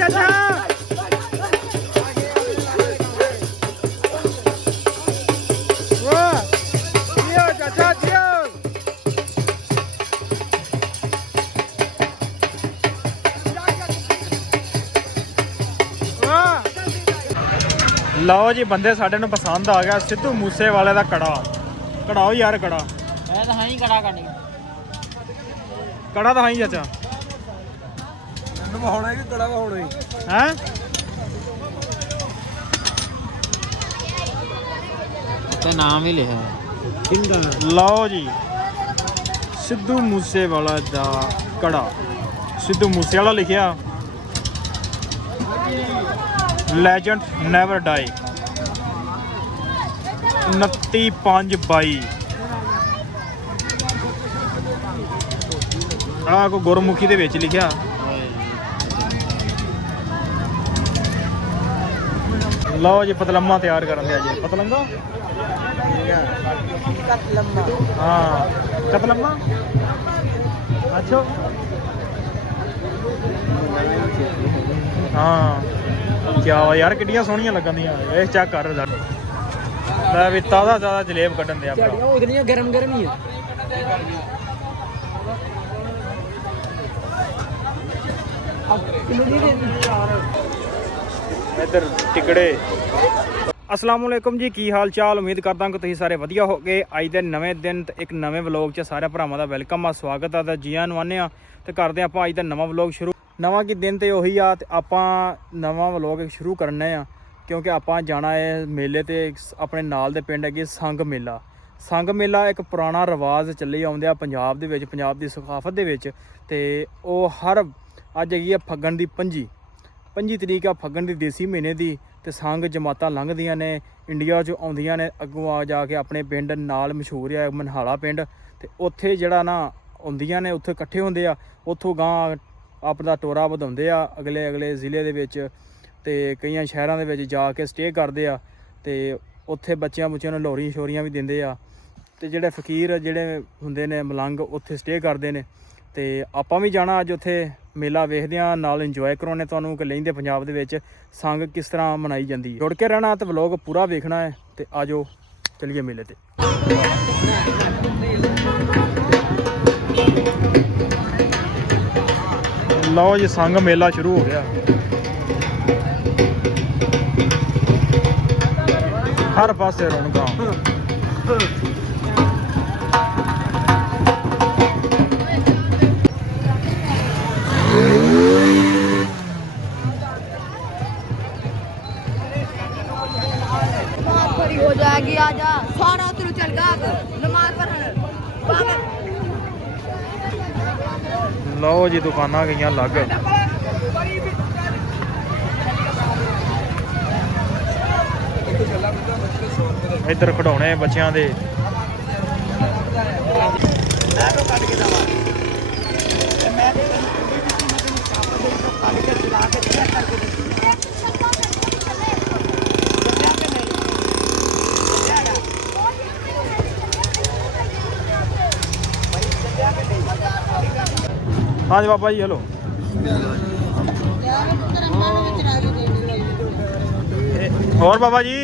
ਚਾਚਾ ਵਾਹ ਜੀਓ ਚਾਚਾ ਜੀਓ ਵਾਹ ਲਓ ਜੀ ਬੰਦੇ ਸਾਡੇ ਨੂੰ ਪਸੰਦ ਆ ਗਿਆ ਸਿੱਧੂ ਮੂਸੇਵਾਲੇ ਦਾ ਕੜਾ ਕੜਾਓ ਯਾਰ ਕੜਾ ਮੈਂ ਤਾਂ ਹਾਂ ਹੀ ਕੜਾ ਕਰਨੀ ਕੜਾ ਤਾਂ ਹਾਂ ਹੀ ਚਾਚਾ ਨਵਾਉਣਾ ਕਿ ਕੜਾ ਵਹਾਉਣਾ ਹੀ ਹੈ ਤੇ ਨਾਮ ਹੀ ਲਿਖਿਆ ਲਓ ਜੀ ਸਿੱਧੂ ਮੂਸੇਵਾਲਾ ਦਾ ਕੜਾ ਸਿੱਧੂ ਮੂਸੇਵਾਲਾ ਲਿਖਿਆ ਲੈਜੈਂਡ ਨੈਵਰ ਡਾਈ 29/5/22 ਆ ਕੋ ਗੁਰਮੁਖੀ ਦੇ ਵਿੱਚ ਲਿਖਿਆ ਲਓ ਜੀ ਪਤਲੰਮਾ ਤਿਆਰ ਕਰਨ ਦੇ ਅੱਜ ਪਤਲੰਗਾ ਕਤਲੰਮਾ ਹਾਂ ਕਤਲੰਮਾ ਅੱਛਾ ਹਾਂ ਕਿਆ ਯਾਰ ਕਿੱਡੀਆਂ ਸੋਹਣੀਆਂ ਲੱਗਣਦੀਆਂ ਇਹ ਚੈੱਕ ਕਰ ਲੈ ਵੀ ਤਾਜ਼ਾ ਤਾਜ਼ਾ ਜਲੇਬ ਕੱਢਣ ਦੇ ਆਪਾਂ ਉਧਰੀਆਂ ਗਰਮ ਗਰਮ ਹੀ ਆ ਇੱਧਰ ਟਿਕੜੇ ਅਸਲਾਮ ਵਾਲੇਕੁਮ ਜੀ ਕੀ ਹਾਲ ਚਾਲ ਉਮੀਦ ਕਰਦਾ ਕਿ ਤੁਸੀਂ ਸਾਰੇ ਵਧੀਆ ਹੋਗੇ ਅੱਜ ਦੇ ਨਵੇਂ ਦਿਨ ਤੇ ਇੱਕ ਨਵੇਂ ਵਲੌਗ 'ਚ ਸਾਰੇ ਭਰਾਵਾਂ ਦਾ ਵੈਲਕਮ ਆ ਸਵਾਗਤ ਆ ਤੇ ਜੀਆਂ ਨੂੰ ਆਨੇ ਆ ਤੇ ਕਰਦੇ ਆਪਾਂ ਅੱਜ ਦਾ ਨਵਾਂ ਵਲੌਗ ਸ਼ੁਰੂ ਨਵਾਂ ਕੀ ਦਿਨ ਤੇ ਉਹੀ ਆ ਤੇ ਆਪਾਂ ਨਵਾਂ ਵਲੌਗ ਸ਼ੁਰੂ ਕਰਨੇ ਆ ਕਿਉਂਕਿ ਆਪਾਂ ਜਾਣਾ ਹੈ ਮੇਲੇ ਤੇ ਆਪਣੇ ਨਾਲ ਦੇ ਪਿੰਡ ਹੈਗੇ ਸੰਗ ਮੇਲਾ ਇੱਕ ਪੁਰਾਣਾ ਰਿਵਾਜ ਚੱਲੀ ਆਉਂਦੇ ਆ ਪੰਜਾਬ ਦੇ ਵਿੱਚ ਪੰਜਾਬ ਦੀ ਸਕਾਫਤ ਦੇ ਵਿੱਚ ਤੇ ਉਹ ਹਰ ਅੱਜ ਹੈਗੀ ਆ ਫੱਗਣ ਦੀ 25 ਤਰੀਕ ਆ ਫੱਗਣ ਦੀ ਦੇਸੀ ਮਹੀਨੇ ਦੀ ਤੇ ਸੰਗ ਜਮਾਤਾਂ ਲੰਘਦੀਆਂ ਨੇ ਇੰਡੀਆ 'ਚੋਂ ਆਉਂਦੀਆਂ ਨੇ ਅੱਗੋਂ ਆ ਜਾ ਕੇ ਆਪਣੇ ਪਿੰਡ ਨਾਲ ਮਸ਼ਹੂਰ ਆ ਮਨਹਾਲਾ ਪਿੰਡ ਤੇ ਉੱਥੇ ਜਿਹੜਾ ਨਾ ਆਉਂਦੀਆਂ ਨੇ ਉੱਥੇ ਇਕੱਠੇ ਹੁੰਦੇ ਆ ਉੱਥੋਂ ਗਾਂ ਆਪਣਾ ਟੋਰਾ ਵਧਾਉਂਦੇ ਆ ਅਗਲੇ ਜ਼ਿਲ੍ਹੇ ਦੇ ਵਿੱਚ ਤੇ ਕਈਆਂ ਸ਼ਹਿਰਾਂ ਦੇ ਵਿੱਚ ਜਾ ਕੇ ਸਟੇ ਕਰਦੇ ਆ ਤੇ ਉੱਥੇ ਬੱਚਿਆਂ ਨੂੰ ਲੋਰੀਆਂ ਸ਼ੋਰੀਆਂ ਵੀ ਦਿੰਦੇ ਆ ਤੇ ਜਿਹੜੇ ਫਕੀਰ ਜਿਹੜੇ ਹੁੰਦੇ ਨੇ ਮਲੰਗ ਉੱਥੇ ਸਟੇ ਕਰਦੇ ਨੇ ਤੇ ਆਪਾਂ ਵੀ ਜਾਣਾ ਅੱਜ ਉੱਥੇ ਮੇਲਾ ਵੇਖਦੇ ਆ ਨਾਲ ਇੰਜੋਏ ਕਰਾਉਣੇ ਤੁਹਾਨੂੰ ਕਿ ਲੈਂਦੇ ਪੰਜਾਬ ਦੇ ਵਿੱਚ ਸੰਗ ਕਿਸ ਤਰ੍ਹਾਂ ਮਨਾਈ ਜਾਂਦੀ ਹੈ ਜੁੜ ਕੇ ਰਹਿਣਾ ਤੇ ਵਲੌਗ ਪੂਰਾ ਵੇਖਣਾ ਹੈ ਤੇ ਆਜੋ ਚਲੀਏ ਮੇਲੇ ਤੇ ਲਓ ਜੀ ਸੰਗ ਮੇਲਾ ਸ਼ੁਰੂ ਹੋ ਗਿਆ ਹਰ ਪਾਸੇ ਰੌਣਕਾਂ हो जाएगी आजा सारा तुम चल गा नमाज पढ़ने ਲਓ ਜੀ ਦੁਕਾਨਾਂ ਗਈਆਂ ਲੱਗ ਇੱਧਰ ਖਿਡੌਣੇ ਬੱਚਿਆਂ ਦੇ ਹਾਂਜੀ ਬਾਬਾ ਜੀ ਹਲੋ ਹੋਰ ਬਾਬਾ ਜੀ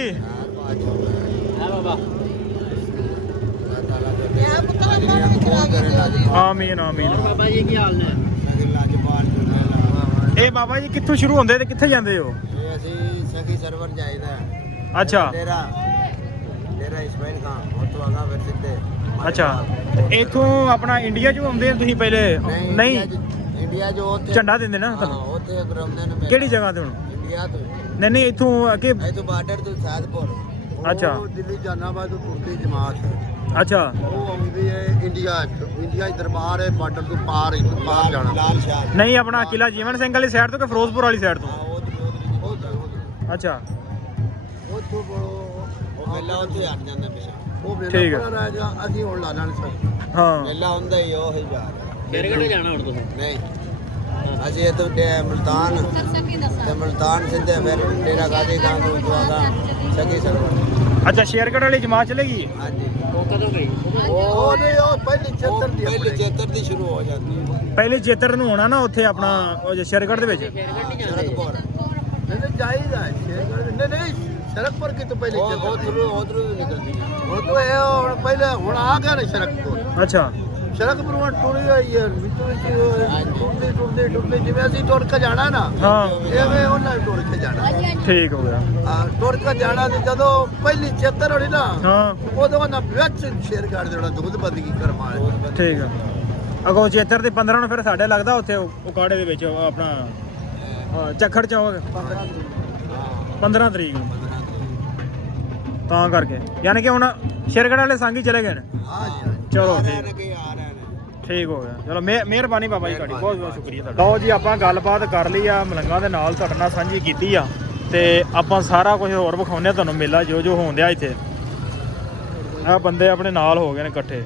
ਆਮੀਨ ਆਮੀਨ ਬਾਬਾ ਜੀ ਕੀ ਹਾਲ ਨੇ ਇਹ ਬਾਬਾ ਜੀ ਕਿੱਥੋਂ ਸ਼ੁਰੂ ਹੁੰਦੇ ਤੇ ਕਿੱਥੇ ਜਾਂਦੇ ਹੋ ਇਹ ਅਸੀਂ ਸਖੀ ਸਰਵਰ ਜਾਈਦਾ ਅੱਛਾ ਡੇਰਾ ਇਸਮਾਈਲ ਖਾਨ ਉੱਥੋਂ ਆਗਾ ਫਿਰ ਸਿੱਧੇ ਅੱਛਾ ਤੇ ਇੱਥੋਂ ਆਪਣਾ ਇੰਡੀਆ ਚੋਂ ਆਉਂਦੇ ਤੁਸੀਂ ਪਹਿਲੇ ਨਹੀਂ ਇੰਡੀਆ ਜੋ ਉੱਥੇ ਝੰਡਾ ਦਿੰਦੇ ਨਾ ਹਾਂ, ਤੁਹਾਨੂੰ ਉੱਥੇ ਗਰਾਉਂਦੇ ਨੇ ਕਿਹੜੀ ਜਗ੍ਹਾ ਤੇ ਹੁਣ ਇੰਡੀਆ ਤੋਂ ਨਹੀਂ ਇੱਥੋਂ ਅੱਗੇ ਇਹ ਤੋਂ ਬਾਰਡਰ ਤੋਂ ਸਾਦਪੁਰ ਅੱਛਾ। ਉਹ ਦਿੱਲੀ ਜਾਨਾਬਾਦ ਤੋਂ ਤੁਰਕੀ ਜਮਾਤ ਅੱਛਾ ਉਹ ਆਉਂਦੀ ਹੈ ਇੰਡੀਆ ਹੀ ਦਰਬਾਰ ਹੈ ਬਾਰਡਰ ਤੋਂ ਪਾਰ ਜਾਣਾ ਲਾਲ ਸ਼ਾਹ ਨਹੀਂ ਆਪਣਾ ਕਿਲਾ ਜੀਵਨ ਸਿੰਘ ਵਾਲੀ ਸਾਈਡ ਤੋਂ ਕਿ ਫਿਰੋਜ਼ਪੁਰ ਵਾਲੀ ਸਾਈਡ ਤੋਂ ਉਹ ਅੱਛਾ ਉੱਥੋਂ ਉਹ ਮੇਲਾ ਉੱਥੇ ਹਟ ਜਾਂਦਾ ਪਿਛਾ ਉਹ ਮੇਲਾ ਠੀਕ ਹੈ। ਪੂਰਾ ਰਹਿ ਗਿਆ ਅਸੀਂ ਹੁਣ ਲਾ ਲੈਣ ਸਰ ਹਾਂ ਮੇਲਾ ਹੁੰਦਾ ਹੀ ਉਹ ਹੀ ਜਾ ਕਿਹੜੇ ਕਿਹੜੇ ਜਾਣਾ ਹੁਣ ਤੁਸੀਂ ਨਹੀਂ ਅਸੀਂ ਇਹ ਤੋਂ ਮੁਲਤਾਨ ਤੇ ਮੁਲਤਾਨ ਸਿੱਧੇ ਫਿਰ ਡੇਰਾ ਗਾਜ਼ੀ ਖਾਨ ਤੋਂ ਦੁਆਗਾ ਸਕੀ ਸਰਵਰ ਅੱਛਾ ਸ਼ੇਰਗੜ੍ਹ ਵਾਲੀ ਜਮਾਤ ਚਲੇਗੀ ਹਾਂਜੀ ਉਹ ਕਦੋਂ ਗਈ ਉਹ ਨਹੀਂ ਉਹ ਪਹਿਲੀ ਚੇਤਰ ਦੀ ਪਹਿਲੀ ਚੇਤਰ ਦੀ ਸ਼ੁਰੂ ਹੋ ਜਾਂਦੀ ਹੈ ਪਹਿਲੇ ਚੇਤਰ ਨੂੰ ਹੋਣਾ ਨਾ ਉੱਥੇ ਆਪਣਾ ਉਹ ਸ਼ੇਰਗੜ੍ਹ ਦੇ ਵਿੱਚ ਸ਼ਰਕਪੁਰ ਨਹੀਂ ਜਾਈਦਾ ਸ਼ੇਰਗੜ੍ਹ ਨਹੀਂ ਸ਼ਰਕਪੁਰ ਕੀ ਤੋਂ ਪਹਿਲੇ ਚੇਤਰ ਉਧਰੋਂ ਨਿਕਲਦੀ ਹੈ ਉਹ ਤੋਂ ਇਹ ਹੁਣ ਪਹਿਲੇ ਹੁਣ ਆ ਗਿਆ ਨਾ ਸ਼ਰਕਪੁਰ ਅੱਛਾ ਸ਼ਰਕਪੁਰ ਹੁਣ ਟੁਰੀ ਹੋਈ ਹੈ ਵਿੱਚੋਂ ਟੁਰਦੇ ਜਿਵੇਂ ਅਸੀਂ ਟੁਰ ਕੇ ਜਾਣਾ ਨਾ ਹਾਂ ਐਵੇਂ ਉਹਨਾਂ ਨੇ ਟੁਰ ਕੇ ਜਾਣਾ ਠੀਕ ਹੋ ਗਿਆ ਆ ਟੁਰ ਕੇ ਜਾਣਾ ਤੇ ਜਦੋਂ ਪਹਿਲੀ ਚੇਤਰ ਹੋਣੀ ਨਾ ਹਾਂ ਉਦੋਂ ਨਾ ਵਿੱਚ ਸ਼ੇਰਗੜ੍ਹ ਦੇ ਦੁੱਧ ਬੰਦਗੀ ਕਰਮਾਏ ਠੀਕ ਆ ਅਗੋ ਚੇਤਰ ਦੀ 15 ਨੂੰ ਫਿਰ ਸਾਡੇ ਲੱਗਦਾ ਉੱਥੇ ਉਕਾੜੇ ਦੇ ਵਿੱਚ ਉਹ ਆਪਣਾ ਚੱਖੜ ਚੌਕ 15 ਤਰੀਕ ਨੂੰ ਤਾਂ ਕਰਕੇ ਯਾਨੀ ਕਿ ਹੁਣ ਸ਼ੇਰਗੜ੍ਹ ਵਾਲੇ ਸੰਗ ਹੀ ਚਲੇ ਗਏ ਨੇ ਹਾਂ ਜੀ ਚਲੋ ਠੀਕ ਹੋ ਗਿਆ ਚਲੋ ਮਿਹਰਬਾਨੀ ਬਾਬਾ ਜੀ ਤੁਹਾਡੀ ਬਹੁਤ ਬਹੁਤ ਸ਼ੁਕਰੀਆ ਤੁਹਾਡਾ ਲਓ ਜੀ ਆਪਾਂ ਗੱਲਬਾਤ ਕਰ ਲਈ ਆ ਮਲੰਗਾਂ ਦੇ ਨਾਲ ਤੁਹਾਡੇ ਨਾਲ ਸਾਂਝੀ ਕੀਤੀ ਆ ਤੇ ਆਪਾਂ ਸਾਰਾ ਕੁਝ ਹੋਰ ਵਿਖਾਉਂਦੇ ਆ ਤੁਹਾਨੂੰ ਮੇਲਾ ਜੋ ਹੋਣ ਡਿਆ ਇੱਥੇ ਆ ਬੰਦੇ ਆਪਣੇ ਨਾਲ ਹੋ ਗਏ ਨੇ ਇਕੱਠੇ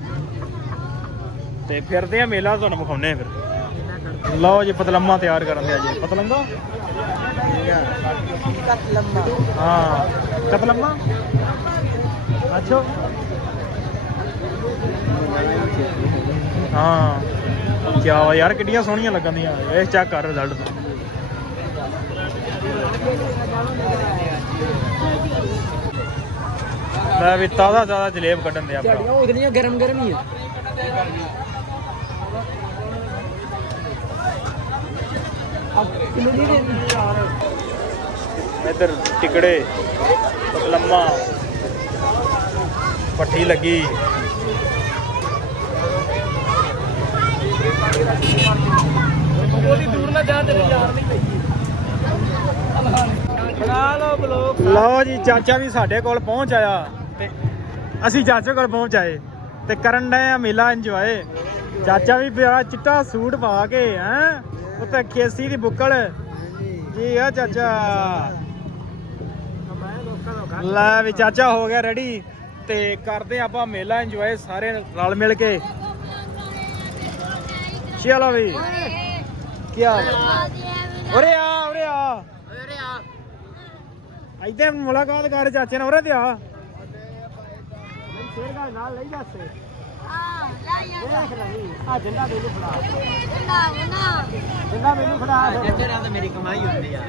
ਤੇ ਫਿਰਦੇ ਆ ਮੇਲਾ ਤੁਹਾਨੂੰ ਵਿਖਾਉਂਦੇ ਆ ਫਿਰ ਲਓ ਜੀ ਪਤਲੰਮਾ ਤਿਆਰ ਕਰਨ ਦੇ ਆ ਜੀ ਪਤਲੰਗਾ ਹਾਂ ਕਤਲੰਮਾ ਅੱਛਾ ਹਾਂ ਕਿਆ ਵਾ ਯਾਰ ਕਿੱਡੀਆਂ ਸੋਹਣੀਆਂ ਲੱਗਣਦੀਆਂ ਇਹ ਚੈੱਕ ਕਰ ਰਿਜ਼ਲਟ ਮੈਂ ਵੀ ਤਾਜ਼ਾ ਜਲੇਬ ਕੱਢਣ ਦੇ ਆਪਣਾ ਉਹ ਇਤਨੀਆਂ ਗਰਮ ਹੀ ਹੈ ਇੱਧਰ ਟਿਕੜੇ ਪਤਲੰਮਾ ਪੱਠੀ ਲੱਗੀ ਲਓ ਜੀ ਚਾਚਾ ਵੀ ਸਾਡੇ ਕੋਲ ਪਹੁੰਚ ਆਇਆ ਤੇ ਅਸੀਂ ਚਾਚੇ ਕੋਲ ਪਹੁੰਚ ਆਏ ਤੇ ਕਰਨ ਡਏ ਆ ਮੇਲਾ ਇੰਜੋਏ ਚਾਚਾ ਵੀ ਪਿਆ ਚਿੱਟਾ ਸੂਟ ਪਾ ਕੇ ਹੈ ਉੱਤੇ ਖੇਸੀ ਦੀ ਬੁੱਕਲ ਜੀ ਆ ਚਾਚਾ ਲੈ ਵੀ ਚਾਚਾ ਹੋ ਗਿਆ ਰੈਡੀ ਤੇ ਕਰਦੇ ਆਪਾਂ ਮੇਲਾ ਇੰਜੋਏ ਸਾਰੇ ਰਲ ਮਿਲ ਕੇ ਚਲੋ ਵੀ ਕੀ ਉਰੇ ਆ ਇੱਥੇ ਮੁਲਾਕਾਤ ਕਰ ਚਾਚੇ ਨਾਲ ਉਰੇ ਤੇ ਆ ਨਾਲ ਲਈ ਜਾਸੇ ਆ ਜਿੰਦਾ ਮੈਨੂੰ ਫੜਾ ਜਿੰਦਾ ਮੈਨੂੰ ਫੜਾ ਇੱਥੇ ਰਾਤ ਮੇਰੀ ਕਮਾਈ ਹੁੰਦੀ ਆ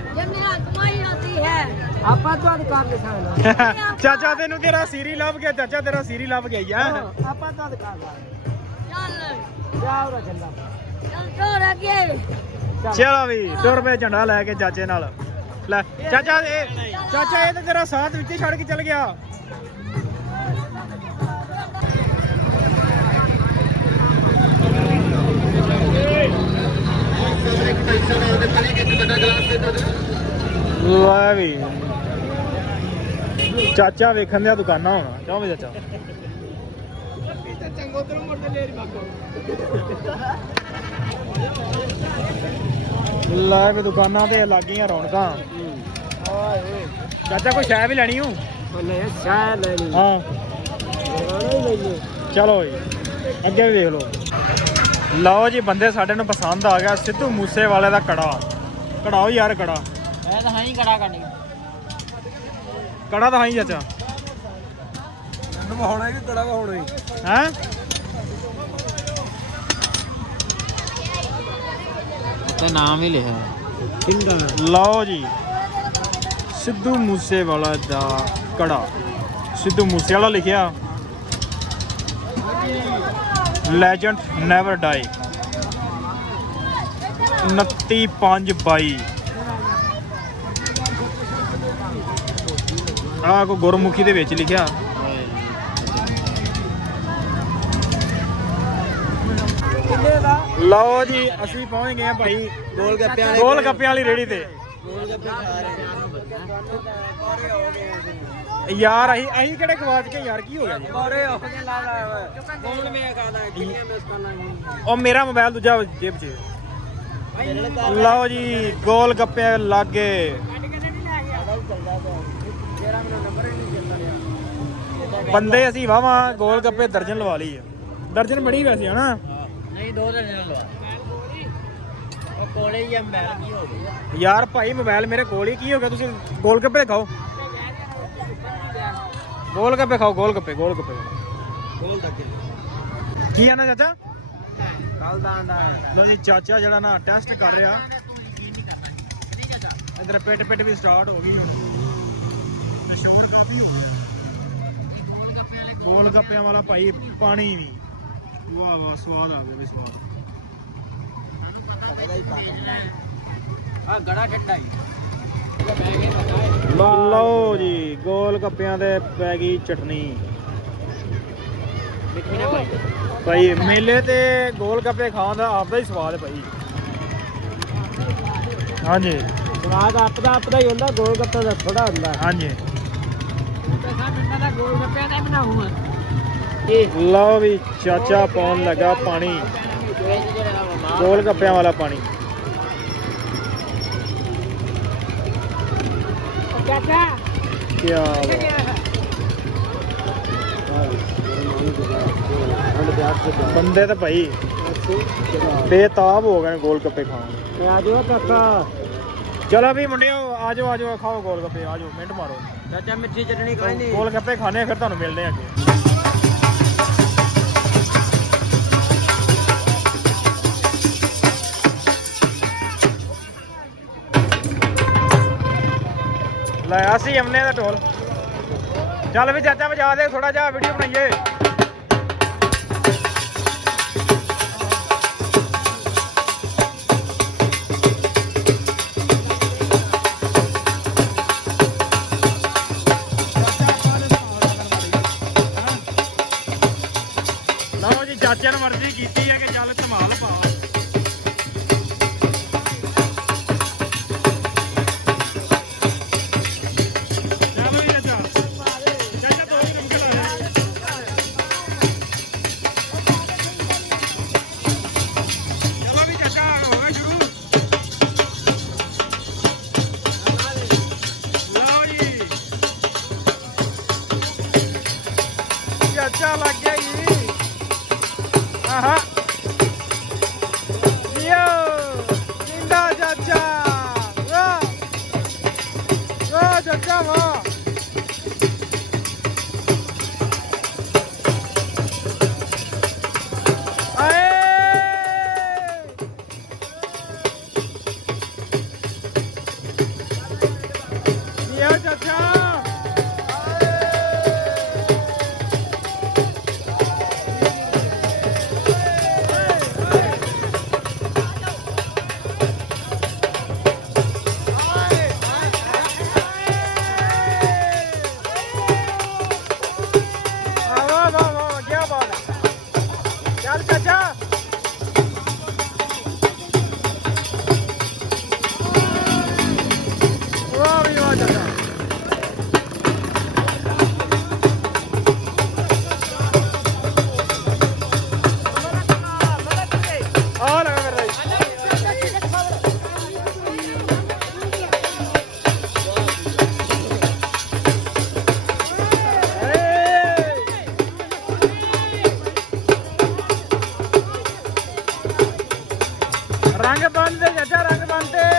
ਆਪਾਂ ਤੁਹਾਡੇ ਕੰਮ ਲਿਖਾਣਾ ਚਾਚਾ ਤੈਨੂੰ ਤੇਰਾ ਸੀਰੀ ਲੱਭ ਗਿਆ ਚਾਚਾ ਤੇਰਾ ਸੀਰੀ ਲੱਭ ਗਿਆ ਆਪਾਂ ਤੁਹਾਡੇ ਕੰਮ ਚੱਲ ਜਾਓ ਰਾ ਜੰਦਾ ਚੱਲ ਤੋਰ ਅੱਗੇ ਚਲੋ ਵੀ 100 ਰੁਪਏ ਝੰਡਾ ਲੈ ਕੇ ਚਾਚੇ ਨਾਲ ਲੈ ਚਾਚਾ ਇਹ ਤਾਂ ਤੇਰਾ ਸਾਥ ਵਿੱਚ ਹੀ ਛੱਡ ਕੇ ਚੱਲ ਗਿਆ ਲੈ ਵੀ ਚਾਚਾ ਵੇਖਣ ਦੀਆਂ ਦੁਕਾਨਾਂ ਹੋਣਾ ਕਿਉਂ ਵੀ ਚਾਚਾ ਲੈ ਵੀ ਦੁਕਾਨਾਂ ਤੇ ਲੱਗੀਆਂ ਰੌਣਕਾਂ ਚਾਚਾ ਕੋਈ ਸ਼ੈ ਵੀ ਲੈਣੀ ਹੂੰ ਸ਼ਾਇ ਲੈਣੀ ਹਾਂ ਚਲੋ ਜੀ ਅੱਗੇ ਵੀ ਵੇਖ ਲਓ ਲਓ ਜੀ ਬੰਦੇ ਸਾਡੇ ਨੂੰ ਪਸੰਦ ਆ ਗਿਆ ਸਿੱਧੂ ਮੂਸੇ ਵਾਲੇ ਦਾ ਕੜਾਓ ਯਾਰ ਕੜਾ ਮੈਂ ਤਾਂ ਹਾਂ ਹੀ ਕੜਾ ਕਰਨੀ ਕੜਾ ਤਾਂ ਹਾਂ ਹੀ ਚਾਚਾ ਨਵਾਉਣਾ ਹੀ ਕੜਾ ਵਹਾਉਣਾ ਹੀ ਹੈ ਤੇ ਨਾਮ ਹੀ ਲਿਖਿਆ ਲਓ ਜੀ ਸਿੱਧੂ ਮੂਸੇ ਵਾਲਾ ਦਾ ਕੜਾ ਸਿੱਧੂ ਮੂਸੇ ਵਾਲਾ ਲਿਖਿਆ ਲੈਜੈਂਡ ਨੈਵਰ ਡਾਈ 29/5/22 ਆਹ ਕੋ ਗੁਰਮੁਖੀ ਦੇ ਵਿੱਚ ਲਿਖਿਆ ਲਓ ਜੀ ਅਸੀਂ ਪਹੁੰਚ ਗਏ ਆ ਭਾਈ ਗੋਲ ਗੱਪਿਆਂ ਵਾਲੀ ਰੇੜੀ ਤੇ ਯਾਰ ਅਸੀਂ ਕਿਹੜੇ ਗਵਾਚ ਕੇ ਯਾਰ ਕੀ ਹੋ ਗਿਆ ਜੀ ਉਹ ਮੇਰਾ ਮੋਬਾਈਲ ਦੂਜਾ ਜੇਬ 'ਚ ਲਓ ਜੀ ਗੋਲ ਗੱਪੇ ਲਾਗੇ ਬੰਦੇ ਅਸੀਂ ਵਾਵਾ ਗੋਲ ਗੱਪੇ ਦਰਜਨ ਲਵਾ ਲਈ ਆ ਦਰਜਨ ਬੜੀ ਵੈਸੇ ਹਨਾ ਨਹੀਂ 2 ਦਿਨ ਲਵਾ ਉਹ ਕੋਲੇ ਹੀ ਅੰਬੈਲ ਕੀ ਹੋ ਗਿਆ ਯਾਰ ਭਾਈ ਮੋਬਾਈਲ ਮੇਰੇ ਕੋਲ ਹੀ ਕੀ ਹੋ ਗਿਆ ਤੁਸੀਂ ਗੋਲ ਗੱਪੇ ਖਾਓ ਗੋਲ ਗੱਪੇ ਕੀ ਆਣਾ ਚਾਚਾ ਕੱਲ ਦਾ ਆਂਦਾ ਲੋ ਜੀ ਚਾਚਾ ਜਿਹੜਾ ਨਾ ਟੈਸਟ ਕਰ ਰਿਹਾ ਇਧਰ ਪਿੱਟ ਵੀ ਸਟਾਰਟ ਹੋ ਗਈ ਤੇ ਸ਼ੋਰ ਕਾਫੀ ਹੋ ਗਿਆ ਗੋਲ ਗੱਪਿਆਂ ਵਾਲਾ ਭਾਈ ਪਾਣੀ ਵੀ ਵਾਹ ਵਾਹ ਸਵਾਦ ਆ ਗਿਆ ਵੀ ਸਵਾਦ ਆ ਗੜਾ ਠੰਡਾ ਹੀ ਲਓ ਜੀ ਗੋਲ ਗੱਪਿਆਂ ਦੇ ਪੈ ਗਈ ਚਟਨੀ ਭਾਈ ਮੇਲੇ ਤੇ ਗੋਲ ਗੱਪੇ ਖਾਣ ਦਾ ਆਪਦਾ ਹੀ ਸਵਾਦ ਹੈ ਭਾਈ ਹਾਂਜੀ ਸਵਾਦ ਆਪਦਾ ਹੀ ਹੁੰਦਾ ਗੋਲ ਗੱਪੇ ਦਾ ਥੋੜਾ ਹੁੰਦਾ ਹਾਂਜੀ ਪਿੰਡਾਂ ਦਾ ਗੋਲ ਗੱਪਿਆਂ ਦਾ ਬਣਾਉਂਗਾ ਲਓ ਵੀ ਚਾਚਾ ਪਾਉਣ ਲੱਗਾ ਪਾਣੀ ਗੋਲ ਗੱਪਿਆਂ ਵਾਲਾ ਪਾਣੀ ਚਾਚਾ ਕੀ ਬੰਦੇ ਤਾਂ ਭਾਈ ਬੇਤਾਬ ਹੋ ਗਏ ਗੋਲ ਗੱਪੇ ਖਾਣ ਆ ਜਾਓ ਕਾਕਾ ਚਲੋ ਵੀ ਮੁੰਡਿਓ ਆਜੋ ਖਾਓ ਗੋਲ ਗੱਪੇ ਆਜੋ ਮਿੰਟ ਮਾਰੋ ਚਾਚਾ ਮਿੱਠੀ ਚਟਣੀ ਕੋਈ ਨਹੀਂ ਗੋਲ ਗੱਪੇ ਖਾਣੇ ਫਿਰ ਤੁਹਾਨੂੰ ਮਿਲਦੇ ਆ ਅੱਗੇ ਲੈ ਅਸੀਂ ਅਮਨੇ ਦਾ ਢੋਲ ਚੱਲ ਵੀ ਚਾਚਾ ਵਜਾ ਦੇ ਥੋੜਾ ਜਿਹਾ ਵੀਡੀਓ ਬਣਾਈਏ ਲਓ ਜੀ ਚਾਚੇ ਨੇ ਮਰਜ਼ੀ ਕੀਤੀ ਹੈ ਕਿ ਚੱਲ ਧਮਾਲ ਪਾ ਚਲੋ ਜੀ ਚਾਚਾ ਦੋ ਹੀ ਨਮਕੇ ਲਾ ਦੇ ਚਲੋ ਵੀ ਚਾਚਾ ਹੋ ਗਿਆ ਸ਼ੁਰੂ ਲਓ ਜੀ ਚਾਚਾ ਲੱਗ ਗਿਆ ਜੀ ਆਹਾ ਯੋ ਜਿੰਦਾ ਚਾਚਾ ਵਾਹ ਵਾਹ ਚਾਚਾ ਵਾਹ ਯੋ ਚਾਚਾ रंग बनते चाचा रंग बनते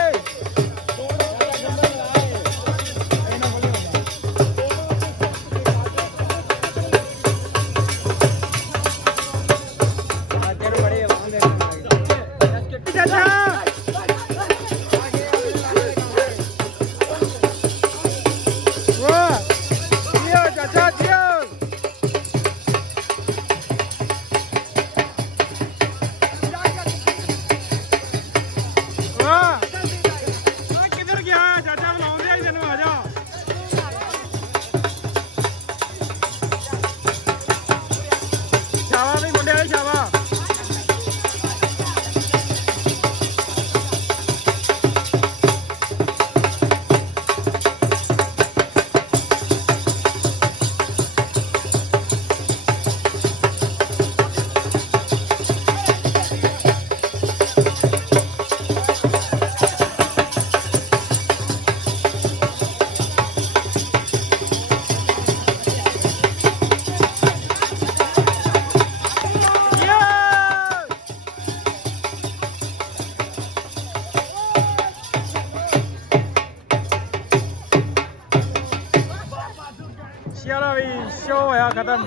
चलो भी शो होया खत्म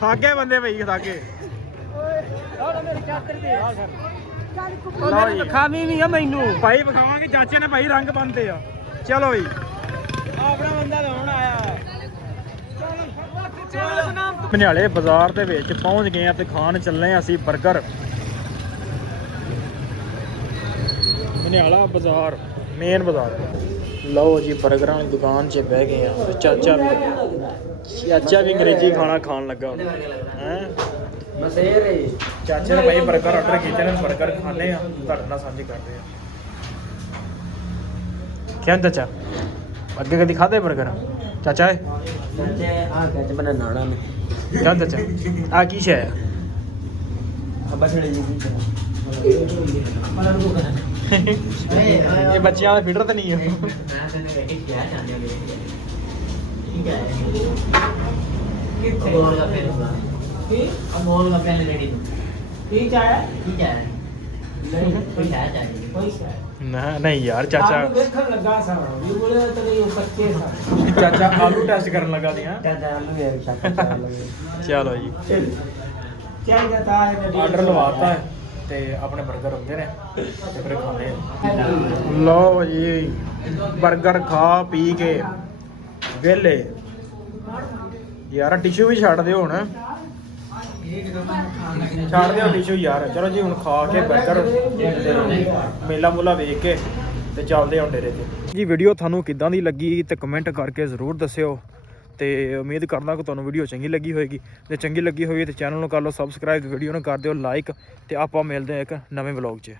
ਥਾਕੇ ਬੰਦੇ ਭਾਈ ਥਾਕੇ ਮੇਰੀ ਵਿਖਾਵੀ ਵੀ ਆ ਮੈਨੂੰ ਭਾਈ ਵਿਖਾਵਾਂਗੇ ਚਾਚੇ ਨੇ ਭਾਈ ਰੰਗ ਬੰਨਦੇ ਆ ਚਲੋ ਜੀ ਆਪਣਾ ਬੰਦਾ ਲਾਉਣ ਆਇਆ ਮਨਿਆਲੇ ਬਾਜ਼ਾਰ ਦੇ ਵਿੱਚ ਪਹੁੰਚ ਗਏ ਆ ਤੇ ਖਾਣ ਚੱਲੇ ਆ ਅਸੀਂ 버ਗਰ ਮਨਿਆਲਾ ਬਾਜ਼ਾਰ ਮੇਨ ਬਾਜ਼ਾਰ ਲਓ ਜੀ 버ਗਰਾਂ ਵਾਲੀ ਦੁਕਾਨ 'ਚ ਬਹਿ ਗਏ ਆ ਤੇ ਚਾਚਾ ਵੀ ਅੰਗਰੇਜ਼ੀ ਖਾਣਾ ਖਾਣ ਲੱਗਾ ਹੈ ਬਸੇਰੇ ਚਾਚੇ ਨੇ ਭਾਈ 버ਗਰ ਆਰਡਰ ਕੀਤੇ ਨੇ 버ਗਰ ਖਾਣੇ ਆ ਤੁਹਾਡੇ ਨਾਲ ਸਾਂਝੇ ਕਰਦੇ ਆ ਕਿਉਂ ਚਾਚਾ ਅੱਗੇ ਕਦੀ ਖਾਦੇ 버ਗਰ ਚਾਚਾ ਏ ਚਾਚੇ ਆ ਗੱਜ ਬਣਾ ਨਾਣਾ ਨੇ ਕਿਉਂ ਚਾਚਾ ਆ ਕੀ ਸ਼ੈ ਆ ਅੱਬਾ ਛੜੇ ਜੀ ਇਹ ਬੱਚਿਆਂ ਦਾ ਫੀਡਰ ਤਾਂ ਨਹੀਂ ਹੈ ਮੈਂ ਤੈਨੂੰ ਵੇਖ ਕੇ ਕਿਹਾ ਜਾਂਦੇ ਨੇ ਠੀਕ ਹੈ ਕਿੱਥੇ ਬੋਲ ਦਾ ਫੇਰ ਹੋਗਾ ਠੀਕ ਬੋਲ ਦਾ ਪਹਿਲੇ ਲੈਣੀ ਨੂੰ ਠੀਕ ਹੈ ਨਹੀਂ ਕੋਈ ਚਾਹੀਏ ਕੋਈ ਨਾ ਨਹੀਂ ਯਾਰ ਚਾਚਾ ਦੇਖਣ ਲੱਗਾ ਸਾਂ ਵੀ ਬੋਲੇ ਤੇ ਉਹ ਕੱਚੇ ਸਾਂ ਚਾਚਾ ਆਲੂ ਟੈਸਟ ਕਰਨ ਲੱਗਾ ਸੀ ਹਾਂ ਚਾਚਾ ਆਲੂ ਵੇਖ ਸ਼ੱਕ ਕਰ ਲਵੇ ਚਲੋ ਜੀ ਚਾਹੀਦਾ ਤਾਂ ਇਹਨੇ ਆਰਡਰ ਲਵਾਤਾ ਹੈ ਤੇ ਆਪਣੇ 버ਗਰ ਹੁੰਦੇ ਨੇ ਤੇ ਫਿਰ ਖਾਣੇ ਆ। ਲਓ ਜੀ 버ਗਰ ਖਾ ਪੀ ਕੇ ਵਿਹਲੇ ਯਾਰ ਟਿਸ਼ੂ ਵੀ ਛੱਡ ਦਿਓ ਹੁਣ ਛੱਡ ਦਿਓ ਟਿਸ਼ੂ ਯਾਰ ਚਲੋ ਜੀ ਹੁਣ ਖਾ ਕੇ 버ਗਰ ਮੇਲਾ ਮੂਲਾ ਵੇਖ ਕੇ ਤੇ ਚੱਲਦੇ ਹਾਂ ਡੇਰੇ ਤੇ ਜੀ ਵੀਡੀਓ ਤੁਹਾਨੂੰ ਕਿੱਦਾਂ ਦੀ ਲੱਗੀ ਤੇ ਕਮੈਂਟ ਕਰਕੇ ਜ਼ਰੂਰ ਦੱਸਿਓ ਤੇ ਉਮੀਦ ਕਰਦਾ ਕਿ ਤੁਹਾਨੂੰ ਵੀਡੀਓ ਚੰਗੀ ਲੱਗੀ ਹੋਏਗੀ ਜੇ ਚੰਗੀ ਲੱਗੀ ਹੋਈ ਤੇ ਚੈਨਲ ਨੂੰ ਕਰ ਲਓ ਸਬਸਕ੍ਰਾਈਬ ਵੀਡੀਓ ਨੂੰ ਕਰ ਦਿਓ ਲਾਈਕ ਤੇ ਆਪਾਂ ਮਿਲਦੇ ਹਾਂ ਇੱਕ ਨਵੇਂ ਵਲੌਗ 'ਚ